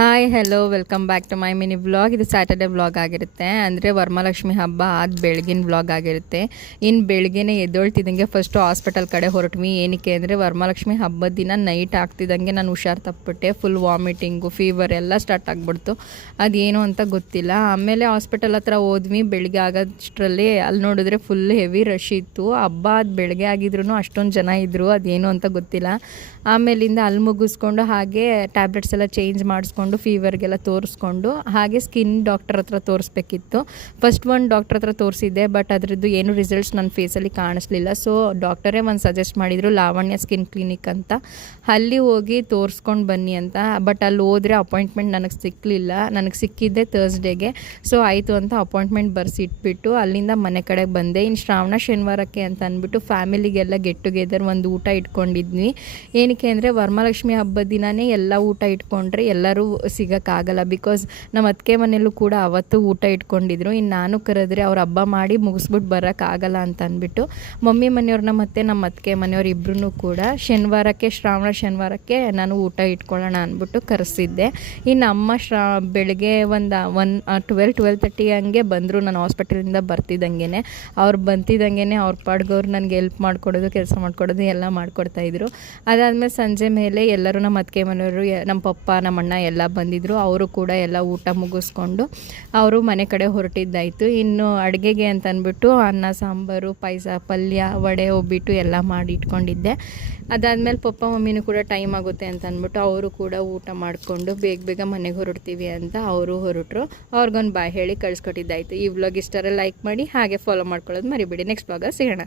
Hi hello welcome back to my mini vlog. ಇದು Saturday vlog ಆಗಿರುತ್ತೆ, ಅಂದರೆ ವರಮಹಾಲಕ್ಷ್ಮಿ ಹಬ್ಬ ಆದ ಬೆಳಗಿನ ವ್ಲಾಗ್ ಆಗಿರುತ್ತೆ. ಇನ್ನು ಬೆಳಗ್ಗೆನೇ ಎದ್ದೊಳ್ತಿದ್ದಂಗೆ ಫಸ್ಟು ಹಾಸ್ಪಿಟಲ್ ಕಡೆ ಹೊರಟ್ವಿ. ಏನಕ್ಕೆ ಅಂದರೆ ವರಮಹಾಲಕ್ಷ್ಮಿ ಹಬ್ಬದ ದಿನ ನೈಟ್ ಆಗ್ತಿದ್ದಂಗೆ ನಾನು ಹುಷಾರು ತಪ್ಪಿಬಿಟ್ಟೆ. ಫುಲ್ ವಾಮಿಟಿಂಗು, ಫೀವರ್ ಎಲ್ಲ ಸ್ಟಾರ್ಟ್ ಆಗಿಬಿಡ್ತು. ಅದೇನು ಅಂತ ಗೊತ್ತಿಲ್ಲ. ಆಮೇಲೆ ಹಾಸ್ಪಿಟಲ್ ಹತ್ರ ಹೋದ್ವಿ. ಬೆಳಗ್ಗೆ ಆಗೋಷ್ಟರಲ್ಲಿ ಅಲ್ಲಿ ನೋಡಿದ್ರೆ ಫುಲ್ ಹೆವಿ ರಶ್ ಇತ್ತು. ಹಬ್ಬ ಅದು ಬೆಳಗ್ಗೆ ಆಗಿದ್ರು ಅಷ್ಟೊಂದು ಜನ ಇದ್ದರು. ಅದೇನು ಅಂತ ಗೊತ್ತಿಲ್ಲ. ಆಮೇಲಿಂದ ಅಲ್ಲಿ ಮುಗಿಸ್ಕೊಂಡು ಹಾಗೆ ಟ್ಯಾಬ್ಲೆಟ್ಸ್ ಎಲ್ಲ ಚೇಂಜ್ ಮಾಡಿಸ್ಕೊಂಡು ಫೀವರ್ಗೆಲ್ಲ ತೋರಿಸ್ಕೊಂಡು ಹಾಗೆ ಸ್ಕಿನ್ ಡಾಕ್ಟರ್ ಹತ್ರ ತೋರಿಸ್ಬೇಕಿತ್ತು. ಫಸ್ಟ್ ಒಂದು ಡಾಕ್ಟರ್ ಹತ್ರ ತೋರಿಸಿದ್ದೆ, ಬಟ್ ಅದರದ್ದು ಏನು ರಿಸಲ್ಟ್ಸ್ ನನ್ನ ಫೇಸಲ್ಲಿ ಕಾಣಿಸ್ಲಿಲ್ಲ. ಸೊ ಡಾಕ್ಟರೇ ಒಂದು ಸಜೆಸ್ಟ್ ಮಾಡಿದರು, ಲಾವಣ್ಯ ಸ್ಕಿನ್ ಕ್ಲಿನಿಕ್ ಅಂತ. ಅಲ್ಲಿ ಹೋಗಿ ತೋರಿಸ್ಕೊಂಡು ಬನ್ನಿ ಅಂತ. ಬಟ್ ಅಲ್ಲಿ ಹೋದರೆ ಅಪಾಯಿಂಟ್ಮೆಂಟ್ ನನಗೆ ಸಿಕ್ಕಲಿಲ್ಲ. ನನಗೆ ಸಿಕ್ಕಿದ್ದೆ ಥರ್ಸ್ಡೇಗೆ. ಸೊ ಆಯಿತು ಅಂತ ಅಪಾಯಿಂಟ್ಮೆಂಟ್ ಬರ್ಸಿಟ್ಬಿಟ್ಟು ಅಲ್ಲಿಂದ ಮನೆ ಕಡೆಗೆ ಬಂದೆ. ಇನ್ನು ಶ್ರಾವಣ ಶನಿವಾರಕ್ಕೆ ಅಂತ ಅಂದ್ಬಿಟ್ಟು ಫ್ಯಾಮಿಲಿಗೆಲ್ಲ ಗೆಟ್ ಟುಗೆದರ್ ಒಂದು ಊಟ ಇಟ್ಕೊಂಡಿದ್ವಿ. ಏನಕ್ಕೆ ಅಂದರೆ ವರಮಹಾಲಕ್ಷ್ಮಿ ಹಬ್ಬದ ದಿನವೇ ಎಲ್ಲ ಊಟ ಇಟ್ಕೊಂಡ್ರೆ ಎಲ್ಲರೂ ಸಿಗೋಕ್ಕಾಗಲ್ಲ. ಬಿಕಾಸ್ ನಮ್ಮ ಅತ್ತಿಗೆ ಮನೆಯಲ್ಲೂ ಕೂಡ ಅವತ್ತು ಊಟ ಇಟ್ಕೊಂಡಿದ್ರು. ಇನ್ನು ನಾನು ಕರೆದ್ರೆ ಅವ್ರು ಹಬ್ಬ ಮಾಡಿ ಮುಗಿಸ್ಬಿಟ್ಟು ಬರೋಕ್ಕಾಗಲ್ಲ ಅಂತ ಅಂದ್ಬಿಟ್ಟು ಮಮ್ಮಿ ಮನೆಯವ್ರನ್ನ ಮತ್ತು ನಮ್ಮ ಅತ್ತಿಗೆ ಮನೆಯವ್ರು ಇಬ್ಬರೂ ಕೂಡ ಶ್ರಾವಣ ಶನಿವಾರಕ್ಕೆ ನಾನು ಊಟ ಇಟ್ಕೊಳ್ಳೋಣ ಅಂದ್ಬಿಟ್ಟು ಕರೆಸಿದ್ದೆ. ಇನ್ನು ಅಮ್ಮ ಬೆಳಗ್ಗೆ ಒಂದು 12:30 ಹಂಗೆ ಬಂದರು. ನಾನು ಹಾಸ್ಪಿಟಲಿಂದ ಬರ್ತಿದ್ದಂಗೆ ಅವ್ರು ಬಂತಿದ್ದಂಗೆ ಅವ್ರ ಪಾಡ್ಗವ್ರು ನನಗೆ ಹೆಲ್ಪ್ ಮಾಡಿಕೊಡೋದು, ಕೆಲಸ ಮಾಡಿಕೊಡೋದು ಎಲ್ಲ ಮಾಡಿಕೊಡ್ತಾಯಿದ್ರು. ಅದಾದಮೇಲೆ ಸಂಜೆ ಮೇಲೆ ಎಲ್ಲರೂ ನಮ್ಮ ಅತ್ತಿಗೆ ಮನೆಯವರು, ನಮ್ಮ ಪಪ್ಪ, ನಮ್ಮ ಅಣ್ಣ ಎಲ್ಲ ಬಂದಿದ್ದರು. ಅವರು ಕೂಡ ಎಲ್ಲ ಊಟ ಮುಗಿಸ್ಕೊಂಡು ಅವರು ಮನೆ ಕಡೆ ಹೊರಟಿದ್ದಾಯಿತು. ಇನ್ನು ಅಡುಗೆಗೆ ಅಂತ ಅಂದ್ಬಿಟ್ಟು ಅನ್ನ, ಸಾಂಬಾರು, ಪಾಯಸ, ಪಲ್ಯ, ವಡೆ, ಒಬ್ಬಿಟ್ಟು ಎಲ್ಲ ಮಾಡಿ ಇಟ್ಕೊಂಡಿದ್ದೆ. ಅದಾದಮೇಲೆ ಪಪ್ಪ ಮಮ್ಮಿನೂ ಕೂಡ ಟೈಮ್ ಆಗುತ್ತೆ ಅಂತ ಅಂದ್ಬಿಟ್ಟು ಅವರು ಕೂಡ ಊಟ ಮಾಡಿಕೊಂಡು ಬೇಗ ಮನೆಗೆ ಹೊರಡ್ತೀವಿ ಅಂತ ಅವರು ಹೊರಟರು. ಅವ್ರಿಗೊಂದು ಬಾಯ್ ಹೇಳಿ ಕಳಿಸ್ಕೊಟ್ಟಿದ್ದಾಯಿತು. ಈ ವ್ಲಾಗ್ ಇಷ್ಟರ ಲೈಕ್ ಮಾಡಿ ಹಾಗೆ ಫಾಲೋ ಮಾಡ್ಕೊಳ್ಳೋದು ಮರಿಬೇಡಿ. ನೆಕ್ಸ್ಟ್ ವ್ಲಾಗಲ್ಲಿ ಸಿಗೋಣ.